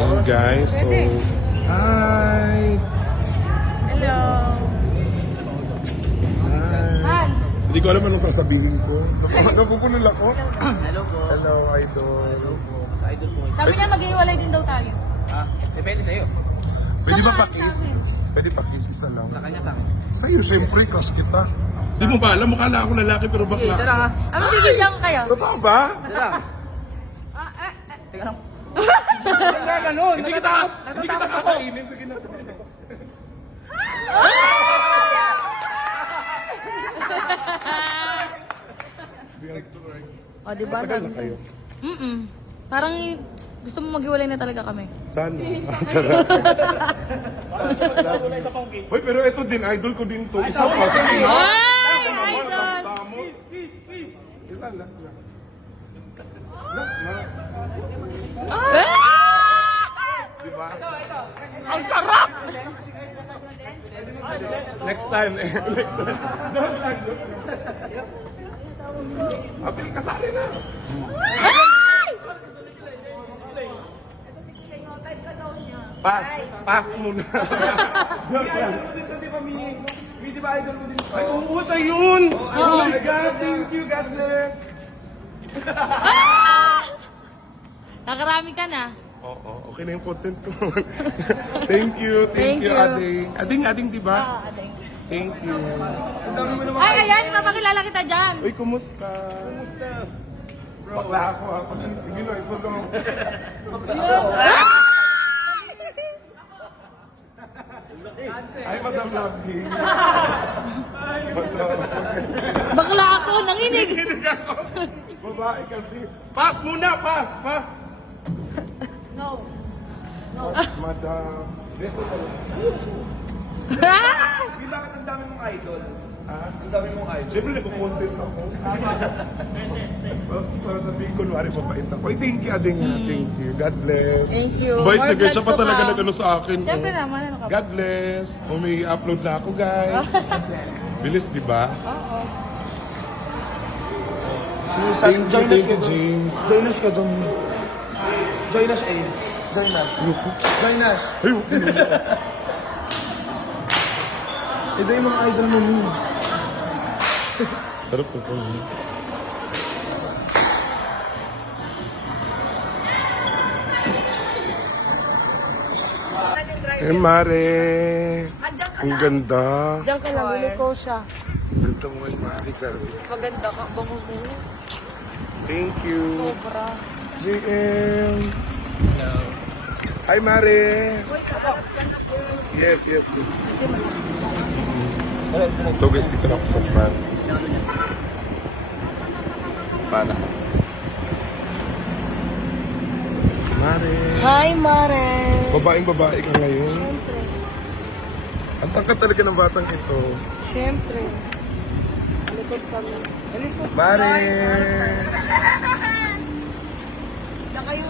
Ayan guys, so... Hi! Hello. Hi! Han. Hindi ko alam anong sasabihin ko. Napupunol ako. Hello po. Hello, idol. Hello po. Sa idol po. Sabi niya maghiwalay din daw tayo. Ah, depende sa'yo. Pwede ba Saan pa-kiss? sa akin? Pwede pa-kiss isa lang. Sa kanya, sa akin. Sa'yo, syempre, crush kita. Di mo ba alam? Mukha lang ako lalaki pero Sige, bakla. isa lang ah. Ano bibigyan kayo? Totoo ba? Isa lang. Teka lang. Hindi ganun. Hindi kita kakainin. Sige na. O, diba? Tagal na kayo. Parang gusto mo maghiwalay na talaga kami. Sana. Charot. Hoy, pero ito din, idol ko din to. Isa pa. Sige. Ay! Idol! Tamos. Isa, last na. Last na. Diba? Ang sarap! Next time. Joke lang. Apil, kasali na. Pass. Pass muna. Joke lang. Di ba idol mo din? Ay, oo, sa yun. Oo. Oh my God, thank you, God bless. Nakarami ka na. Oo, okay na yung content ko. Thank you, Thank you. Ading. Ading, di ba? Ading. Thank you. Ay, ayan, ipapakilala kita dyan. Uy, kumusta? Kumusta? Bakla ako ha. Sige na, isulong. Ay, Madam Lovely. Bakla ako, nanginig. Kinig ako. Babae kasi. Pass muna, pass, pass. No. Pass, Madam. Bakit ang dami mong idol? Ha? Ang dami mong idol. Siyempre, nagko-content ako. Sasabihin ko, nuwari mabait ako. Ay, thank you, Ading. Thank you. God bless. Thank you. Bait More na guys. Siya pa blessed to talaga come. nag-ano sa akin. Siyempre oh. naman, ano ka ba? God bless. May upload na ako, guys. Bilis, di ba? Oo. Thank you, James. Join us ka dun. Join us eh. Join us. Join us. Ay, okay. Ito yung mga idol mo mo. Sarap po po. Eh, Mare. Ang ganda. Diyan ka lang, huli ko siya. Ganda mo kay Mare service. Maganda ka, bango mo. Thank you. Sobra. JM. Hi, Mare. Yes. So guys, dito na ako sa front. Para. Mare. Hi, Mare. Babaeng-babae ka ngayon. Siyempre. Ang tangkad talaga ng batang ito. Siyempre. Malikot kami. Malikot. Mare. Na kayo.